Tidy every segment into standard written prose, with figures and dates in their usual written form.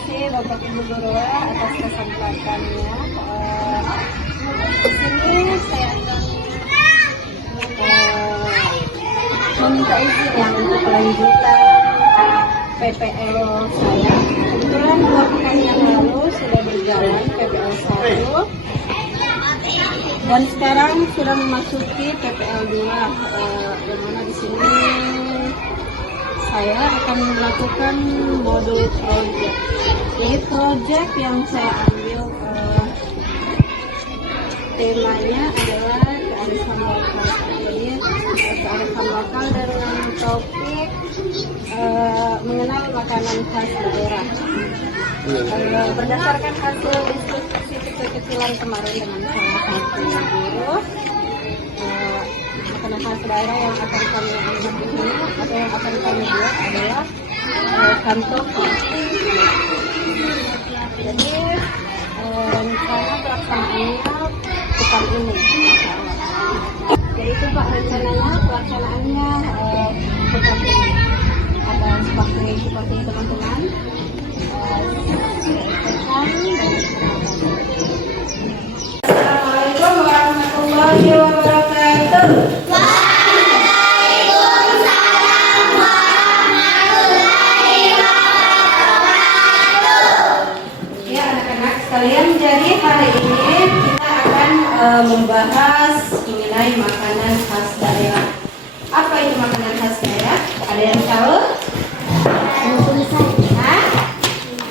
kasih Bapak Ibu Guru atas kesempatannya. Di sini saya akan meminta izin yang untuk kelanjutan PPL saya. Kebetulan 2 pekan yang lalu sudah berjalan PPL 1 dan sekarang sudah memasuki PPL 2, yang mana di sini saya akan melakukan modul project. Ini project yang saya ambil temanya adalah kearifan lokal. Jadi kearifan lokal dengan topik mengenal makanan khas daerah. Berdasarkan hasil diskusi kecil-kecilan kemarin dengan salah satu guru, makanan khas daerah yang akan kami ambil di sini atau yang akan kami buat adalah kantoki. Jadi rencana pelaksanaannya pekan ini. Jadi itu Pak, rencananya pelaksanaannya pekan ini. Ada seperti teman-teman. Assalamualaikum warahmatullahi wabarakatuh. Waalaikumsalam warahmatullahi wabarakatuh. Ya anak-anak sekalian, jadi hari ini kita akan membahas mengenai makanan khas daerah. Apa itu makanan khas daerah? Ada yang tahu?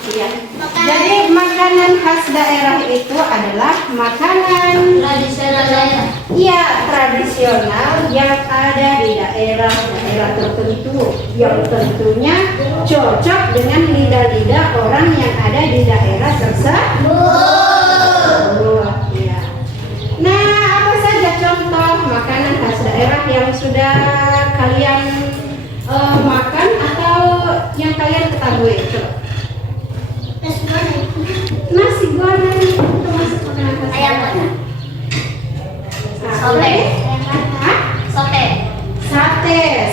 Iya. Jadi makanan khas daerah itu adalah makanan Tradisional daerah. iya tradisional yang ada di daerah tertentu, yang tentunya cocok dengan lidah-lidah orang yang ada di daerah tersebut. Ya. Nah, apa saja contoh makanan khas daerah yang sudah kalian makan atau yang kalian ketahui? Coba. Nasi goreng itu masuk makanan khas Ayam daerah. bakar. Nah, Sote. Hah? Sote.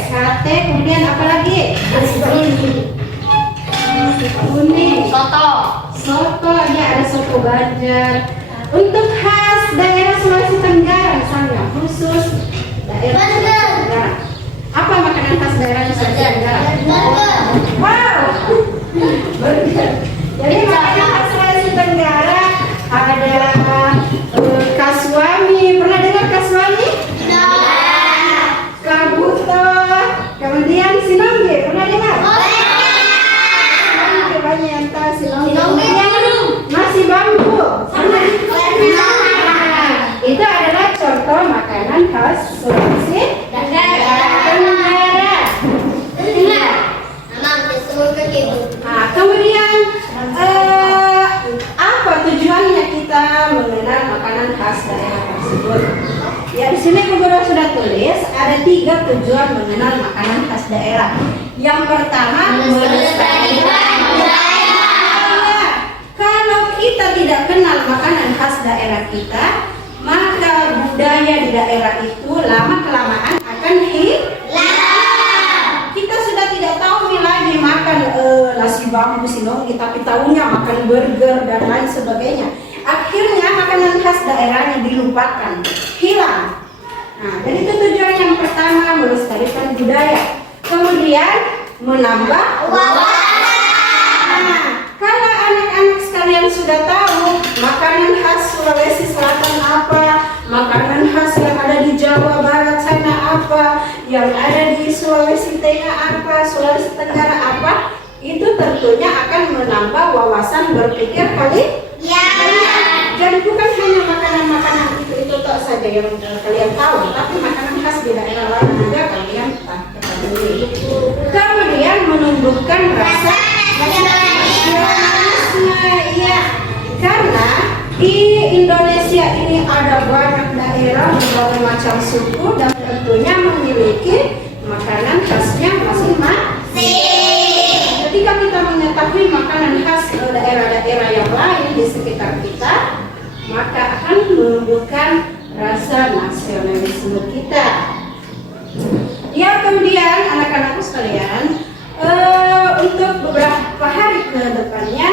Sate, kemudian apa lagi? Nasi Kuning, soto. ya ada soto Banjar. Untuk khas daerah Sulawesi Tenggara misalnya, khusus daerah Sulawesi Tenggara. Apa makanan khas daerah Sulawesi Tenggara? Wow, burger. Jadi makanan khas Sulawesi Tenggara ada kasuami. Pernah dengar kasuami? Kabuto, kemudian sinongge. Pernah dengar? Sinongge banyak yang tahu sinongge. Nasi bambu. Nah, itu adalah contoh makanan khas Sulawesi Tenggara. Nah, kemudian apa tujuannya kita mengenal makanan khas daerah tersebut? Ya, di sini guru sudah tulis ada 3 tujuan mengenal makanan khas daerah. Yang pertama, melestarikan budaya. Kalau kita tidak kenal makanan khas daerah kita, maka budaya di daerah itu lama-kelamaan akan hilang. Kita sudah tidak tahu nih lagi makan nasi bambu sinonggi, tapi tahunya makan burger dan lain sebagainya. Akhirnya makanan khas daerahnya dilupakan, hilang. Nah, jadi itu tujuan yang pertama, melestarikan budaya. Kemudian menambah wawasan. Nah, kalau anak-anak sekalian sudah tahu makanan khas Sulawesi Selatan apa, makanan khas yang ada di Jawa Barat sana apa, yang ada di Sulawesi Tengah apa, Sulawesi Tenggara apa, itu tentunya akan menambah wawasan berpikir kalian. Jadi bukan hanya makanan-makanan itu tok saja yang kalian tahu, tapi makanan khas di daerah lain juga kalian ketahui. Kemudian menumbuhkan rasa nasionalisme, iya, karena di Indonesia ini ada banyak daerah berbagai macam suku dan tentunya memiliki makanan khasnya masing-masing. Ketika kita mengetahui makanan khas daerah-daerah yang lain di sekitar kita, maka akan menumbuhkan rasa nasionalisme kita. Ya, kemudian anak-anakku sekalian, untuk beberapa hari ke depannya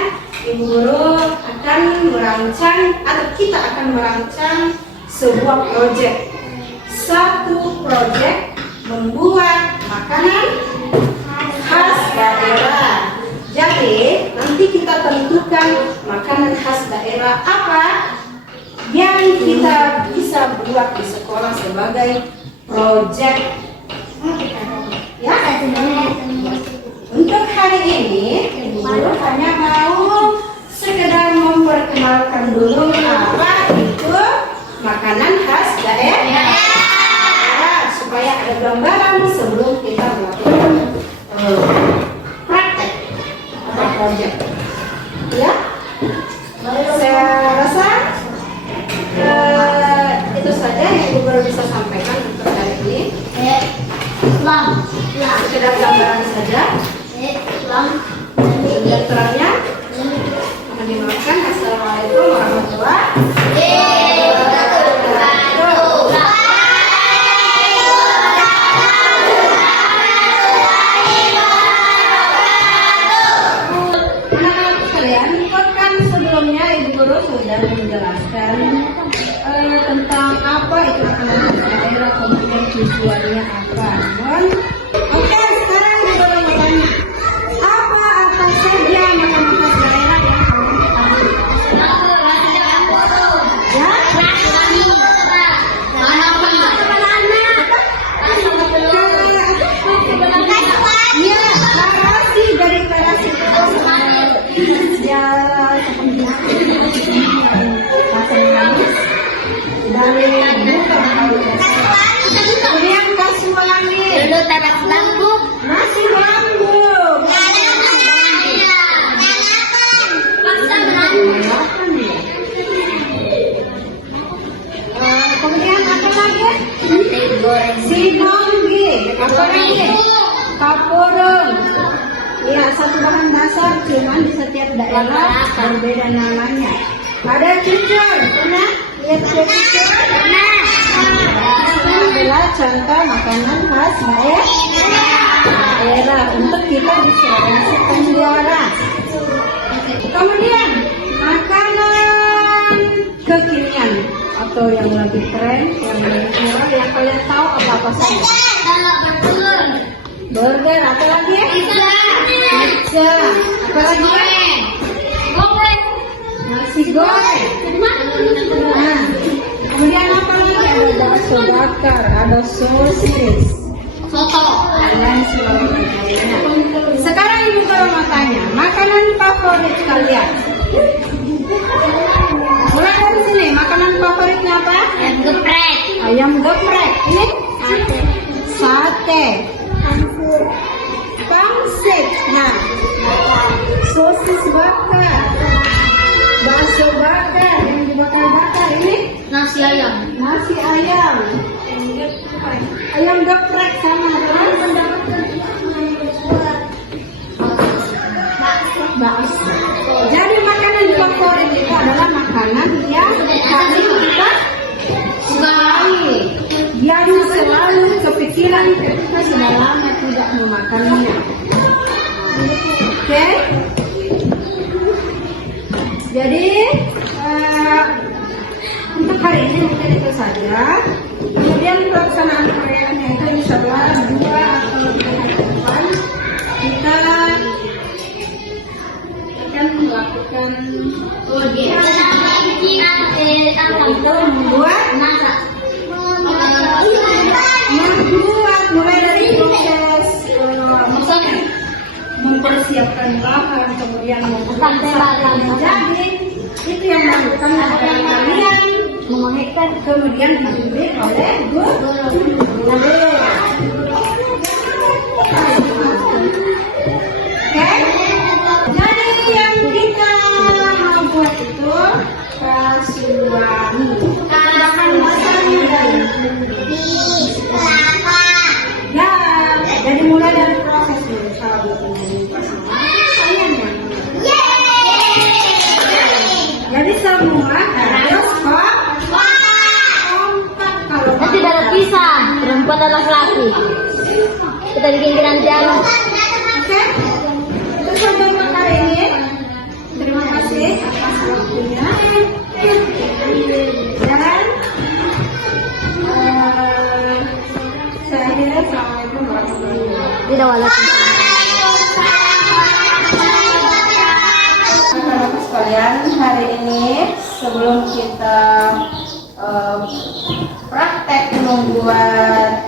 merancang atau kita akan merancang sebuah proyek. Satu proyek membuat makanan khas daerah. Jadi nanti kita tentukan makanan khas daerah apa yang kita bisa buat di sekolah sebagai proyek. Ya, untuk hari ini Ibu Guru hanya mau sekedar memperkenalkan dulu apa itu makanan khas daerah, supaya ada gambaran sebelum kita melakukan praktek atau proyek. Ya, saya rasa itu saja yang Ibu Guru bisa sampaikan untuk hari ini. Sekedar gambaran saja. Terangnya mohon dimaafkan. Assalamualaikum warahmatullahi wabarakatuh. Anak-anak sekalian, kan sebelumnya Ibu Guru sudah menjelaskan tentang apa itu makanan khas daerah, kemudian tujuannya apa. Oke, sekarang Ibu Guru mau tanya, apa saja makanan khas daerah yang kamu ketahui? Ya? Iya, karasi dari karasi ya, seperti manis dari kemudian kasuani, nasi bambu, kemudian apa lagi? Sinonggi, apa lagi? Kapurung. Ya, satu bahan dasar, cuman di setiap daerah berbeda namanya. Ada cucur, pernah lihat cucur? Ini adalah contoh makanan khas daerah untuk kita di Sulawesi Tenggara. Kemudian makanan kekinian atau yang lebih keren, yang lebih murah, yang kalian tahu apa saja? Burger, apa lagi? Pizza, apa lagi? Nasi goreng. Nah, kemudian apa lagi? Ada bakso bakar, ada sosis, dan lain sebagainya. Sekarang Ibu Guru mau tanya, makanan favorit kalian? Mulai dari sini, makanan favoritnya apa? Ayam geprek. Ini? Sate. Pangsit. Nah, sosis bakar, bakso bakar yang dibakar-bakar. Ini Nasi ayam. Ayam geprek sama bakso. Jadi makanan favorit itu adalah makanan yang paling kita sukai, yang selalu kepikiran ketika sudah lama tidak memakannya. Oke? Jadi untuk hari ini mungkin itu saja. Kemudian pelaksanaan proyeknya itu insya Allah 2 atau 3 hari ke depan kita akan melakukan membuat mulai dari proses mempersiapkan bahan, kemudian membuat jadi itu yang melakukan kalian mengonekan, kemudian dibimbing oleh guru. Oke, jadi yang kita mau buat itu kasuani. Bahan dasarnya dari ya, jadi mulai dari proses dulu. Kalau jadi semua harus kompak. Kalau Tidak ada pisah, perempuan dan laki-laki. Kita bikin keranjang. oke, itu saja untuk hari ini. Terima kasih atas waktunya. Dan saya akhirnya assalamualaikum warahmatullahi wabarakatuh. Tidak waalaikumsalam. Anak-anak sekalian, hari ini sebelum kita praktek membuat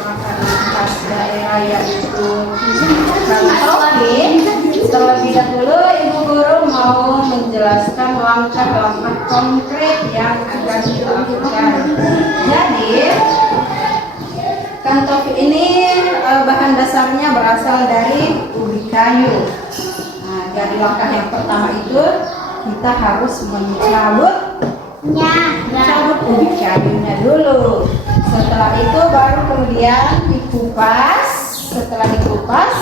makanan khas daerah yaitu kantofi, terlebih dahulu Ibu Guru mau menjelaskan langkah-langkah konkret yang akan dilakukan. Jadi kantofi ini bahan dasarnya berasal dari ubi kayu. Nah, jadi langkah yang pertama itu kita harus mencabut ubi kayunya dulu. Setelah itu baru kemudian dikupas. Setelah dikupas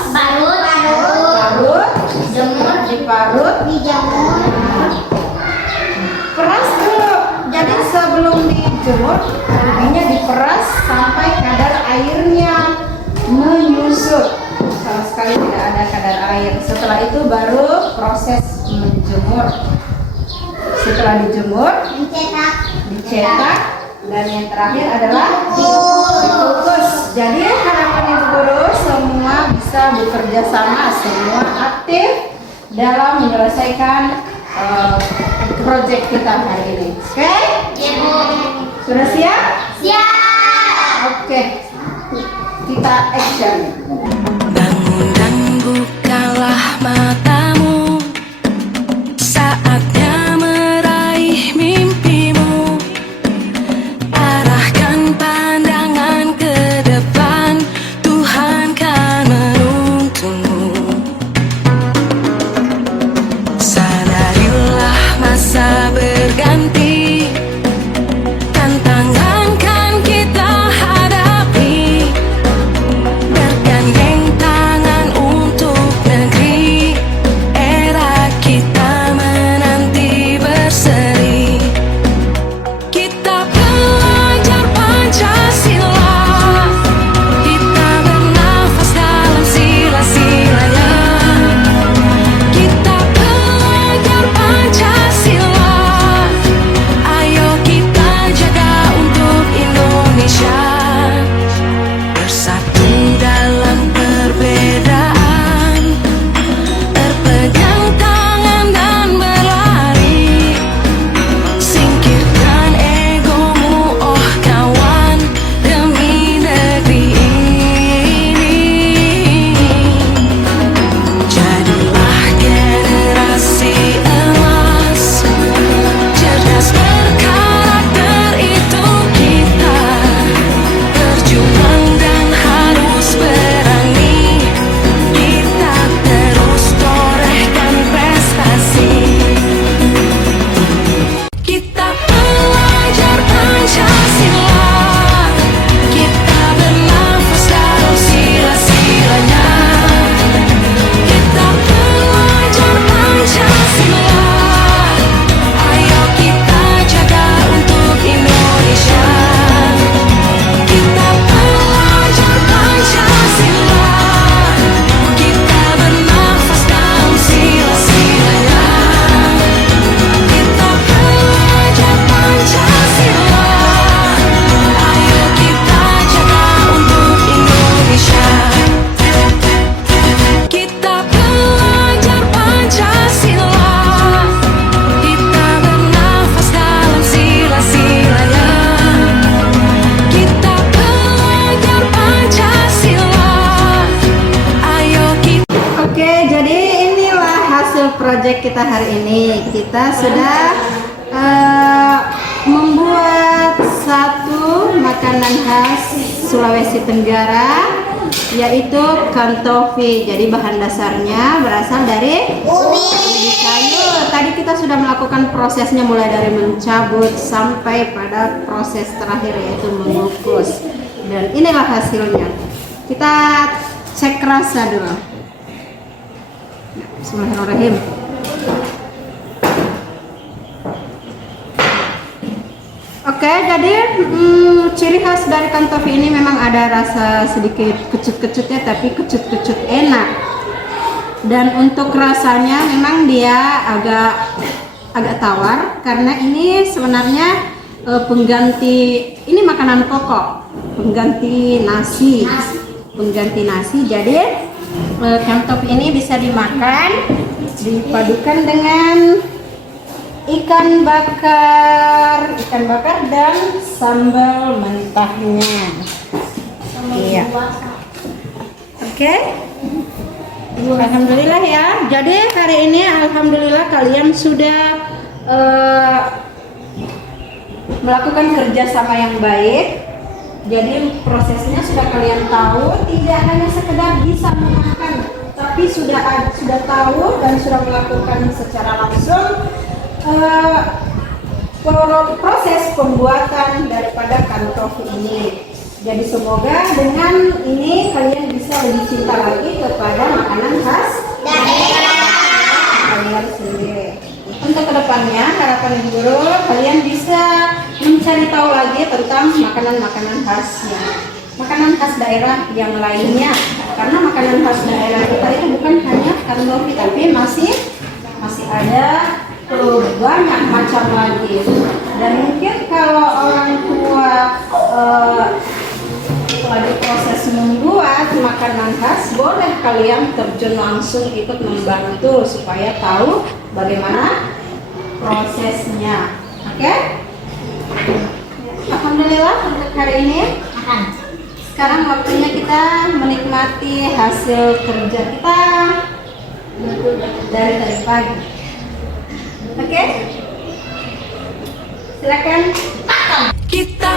diparut, dijemur. Peras dulu. Jadi sebelum dijemur, ubinya diperas sampai kadar airnya menyusut. Sama sekali tidak ada kadar air. Setelah itu baru proses menjemur. Setelah dijemur, dicetak, dan yang terakhir adalah dikukus. Jadi harapan Ibu Guru semua bisa bekerja sama, semua aktif dalam menyelesaikan proyek kita hari ini. Oke? Sudah siap? Siap. Oke. Kita action. Bangun dan bukalah matamu, saatnya meraih mimpimu. Arahkan pandangan ke depan, Tuhan kan menuntunmu. Sadarilah masa berganti, tantangan kan kita hadapi. Bergandeng tangan untuk negeri, era kita menanti berseri. Kita belajar Pancasila, kita bernafas dalam sila-silanya. Kita belajar Pancasila, ayo kita jaga untuk Indonesia. Bersatu dalam perbedaan, berpegang tangan dan berlari. Singkirkan egomu, oh kawan, demi negeri ini. Jadilah generasi emas, cerdas berkarakter itu kita. Berjuang dan harus berani, kita terus torehkan prestasi. Kita belajar Pancasila, kita bernafas dalam sila-silanya. Kita belajar Pancasila, ayo kita jaga untuk Indonesia. Kita belajar Pancasila, kita bernafas dalam sila-silanya. Kita belajar Pancasila, ayo kita jaga untuk Indonesia. Kita belajar Pancasila, kita bernafas dalam sila-silanya. Kita belajar Pancasila, ayo kita. Oke, jadi inilah hasil proyek kita hari ini. Kita sudah membuat satu makanan khas Sulawesi Tenggara, yaitu kantofi. Jadi bahan dasarnya berasal dari ubi kayu. Tadi kita sudah melakukan prosesnya mulai dari mencabut sampai pada proses terakhir yaitu mengukus. Dan inilah hasilnya. Kita cek rasa dulu. Bismillahirrahmanirrahim. Oke, jadi ciri khas dari kantofi ini memang ada rasa sedikit kecut-kecutnya, tapi kecut-kecut enak. Dan untuk rasanya memang dia agak agak tawar karena ini sebenarnya pengganti, ini makanan pokok, pengganti nasi. Jadi kentop ini bisa dimakan, dipadukan dengan ikan bakar dan sambal mentahnya. Iya. Oke. Alhamdulillah ya. Jadi hari ini alhamdulillah kalian sudah melakukan kerjasama yang baik. Jadi prosesnya sudah kalian tahu, tidak hanya sekedar bisa memakan, tapi sudah tahu dan sudah melakukan secara langsung proses pembuatan daripada kantong ini. Jadi semoga dengan ini kalian bisa lebih cinta lagi kepada makanan khas kalian sendiri. Untuk kedepannya harapan guru kalian bisa mencari tahu lagi tentang makanan-makanan daerah yang lainnya, karena makanan khas daerah kita itu bukan hanya kandoki tapi masih ada banyak macam lagi. Dan mungkin kalau orang tua lagi proses membuat makanan khas, boleh kalian terjun langsung ikut membantu supaya tahu bagaimana prosesnya. Oke? Alhamdulillah untuk hari ini. Sekarang waktunya kita menikmati hasil kerja kita dari tadi pagi. Oke? Silakan. Kita